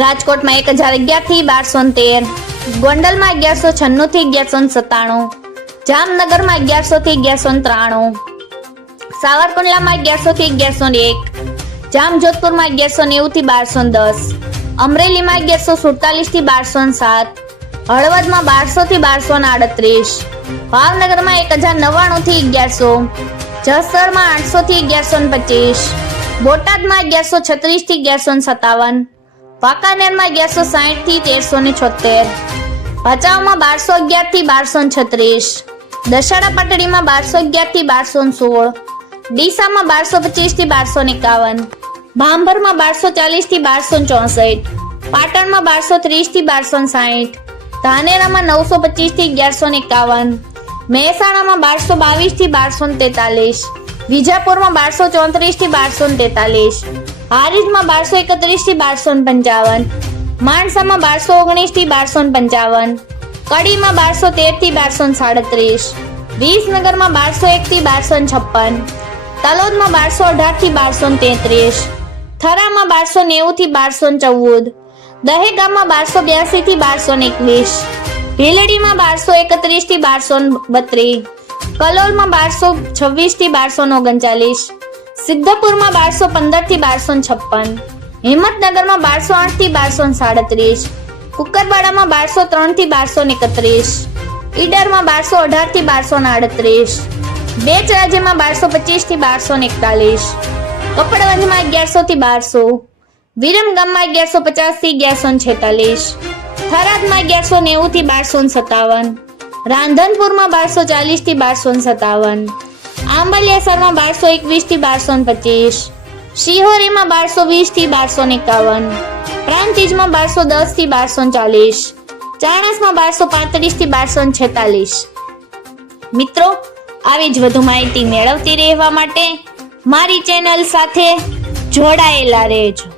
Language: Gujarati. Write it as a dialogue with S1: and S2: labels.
S1: રાજકોટમાં એક હજાર અગિયારથી બારસો તેર. ગોંડલમાં અગિયારસો છન્નું થી અગિયારસો સત્તાણું. જામનગરમાં અગિયારસો થી અગિયારસો ત્રાણું. સાવરકુંડલામાં અગિયારસો થી અગિયારસો એક. જામજોધપુરમાં અગિયારસો નેવું થી બારસો દસ. અમરેલીમાં અગિયારસો સુડતાલીસથી બારસો સાત. હળવદમાં બારસો થી બારસો આડત્રીસ. ભાવનગરમાં એક હજાર નવ્વાણું થી અગિયારસો. જસદણમાં આઠસો થી અગિયારસો પચીસ. બોટાદમાં અગિયારસો છત્રીસથી અગિયારસો સત્તાવન. વાંકાનેરમાં અગિયારસો સાહીઠથી તેરસો ને છોતેર. ભચાઉમાં બારસો અગિયારથી બારસો છત્રીસ. દશેરા પાટડીમાં બારસો અગિયારથી બારસો સોળ. ડીસામાં બારસો પચીસથી બારસો એકાવન. ભાંભરમાં બારસો ચાલીસથી બારસો ચોસઠ. પાટણમાં બારસો ત્રીસથી બારસો સાહીઠ. ધાનેરામાં નવસો પચીસથી અગિયારસો એકાવન. મહેસાણામાં બારસો બાવીસથી બારસો તેતાલીસ. વિજાપુરમાં બારસો ચોત્રીસથી બારસો તેતાલીસ. હારીજમાં બારસો એકત્રીસથી બારસો પંચાવન. માણસામાં બારસો ઓગણીસથી બારસો પંચાવન. કડીમાં બારસો તેરથી બારસો સાડત્રીસ. વિસનગરમાં બારસો એક થી બારસો છપ્પન. તલોદમાં બારસો અઢારથી બારસો તેત્રીસ. થરામાં બારસો નેવું થી બારસો ચૌદ. દહેગામમાં બારસો બ્યાસી થી બારસો એકવીસ. ભીલડીમાં બારસો એકત્રીસથી બારસો બત્રીસ. કલોલમાં બારસો છવ્વીસથી બારસો ઓગણચાલીસ. સિદ્ધપુરમાં બારસો પંદરથી બારસો છપ્પન. હિંમતનગરમાં બારસો આઠથી બારસો સાડત્રીસ. કુકરવાડામાં બારસો ત્રણથી બારસો એકત્રીસ. ઈડરમાં બારસો અઢારથી બારસો આડત્રીસ. બેચ રાજ્યમાં બારસો પચીસથી બારસો એકતાલીસ. કપડવંજમાં અગિયારસો થી બારસો. વિરમગામમાં અગિયારસો પચાસથી અગિયારસો છેતાલીસ. થરાદમાં અગિયારસો નેવું થી બારસો સત્તાવન. રાંધનપુરમાં બારસો ચાલીસથી બારસો સત્તાવન. આંબલિયાસરમાં બારસો એકવીસથી બારસો પચીસ. શિહોરીમાં બારસો વીસથી બારસો એકાવન. પ્રાંતિજમાં બારસો દસથી બારસો ચાલીસ. ચાણસમાં બારસો પાંત્રીસથી બારસો છેતાલીસ. મિત્રો, આવી જ વધુ માહિતી મેળવતી રહેવા માટે મારી ચેનલ સાથે જોડાયેલા રહેજો.